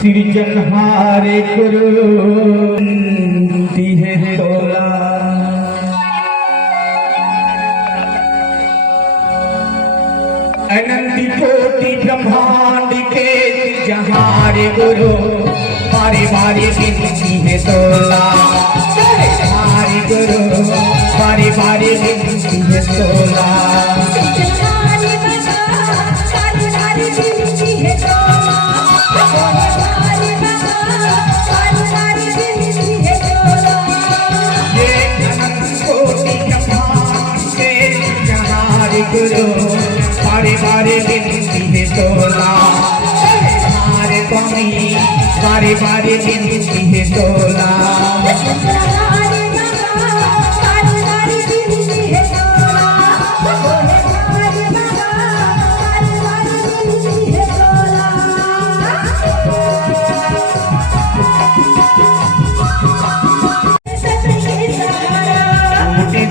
सृजनहारे गुरु दिहे तोला। अनंत कोटि ब्रह्मांड के सृजनहारे गुरु बारी बारी गिनती है तोला। हमारे गुरु बारी बारी गिनती है तोला। गुरु बारी बारी गिनती है तोला। हमारे स्वामी बारी बारी गिनती है तोला।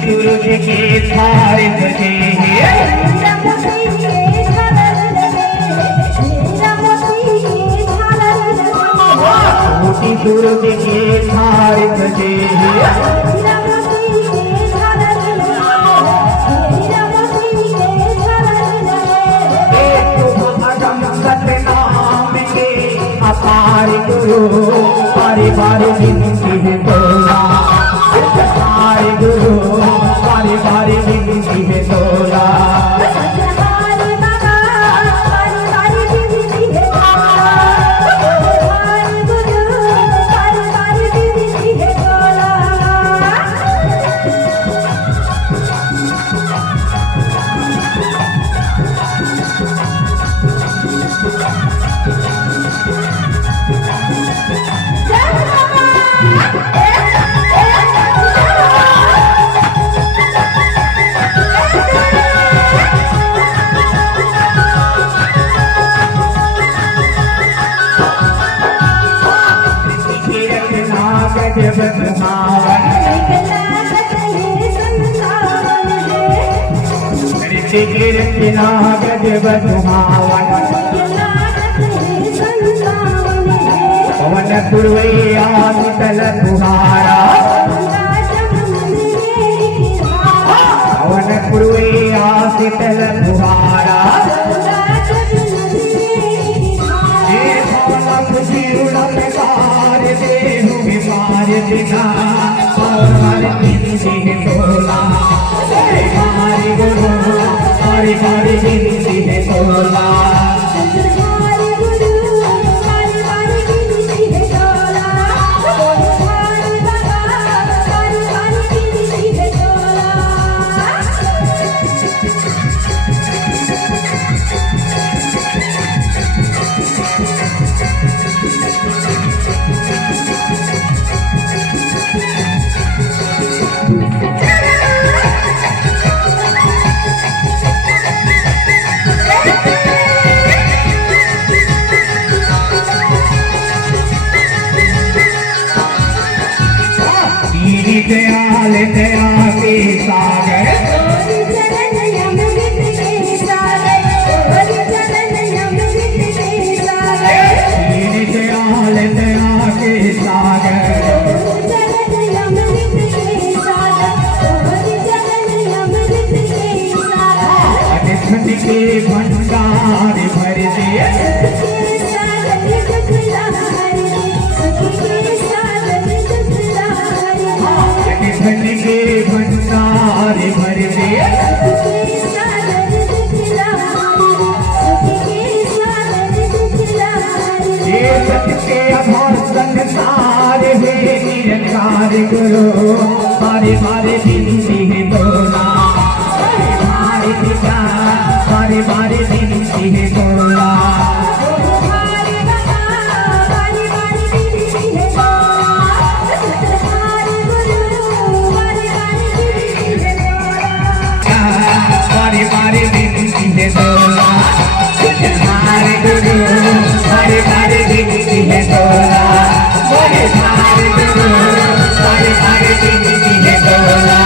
सूरज के थारे बजे सूरज के थारे बजे अपार गुरु बारी बारी गिनती है तोला। हमारे गुरु बारी बारी गिनती है तोला। ऋषिकीर्तिना गजब सुहावन पवन पुरवैया शीतल तुहारा। पवन पुरवैया शीतल तुहारा। बिना और गिनती है तोला। हमारे गुरु बारी बारी गिनती है तोला। दयाल दया के सागर दयाल दया के सागर धन के भंडार भर दे। धन के भंडार भर दे। ये सत्य अभार संसार है निरंकार गुरु बारी बारी गिनती है तोला। हमारे पिता बारी बारी गिनती है तोला। बारी बारी गिनती है तोला। हमारे गुरु बारी बारी गिनती है तोला। हमारे गुरु बारी बारी गिनती है तोला।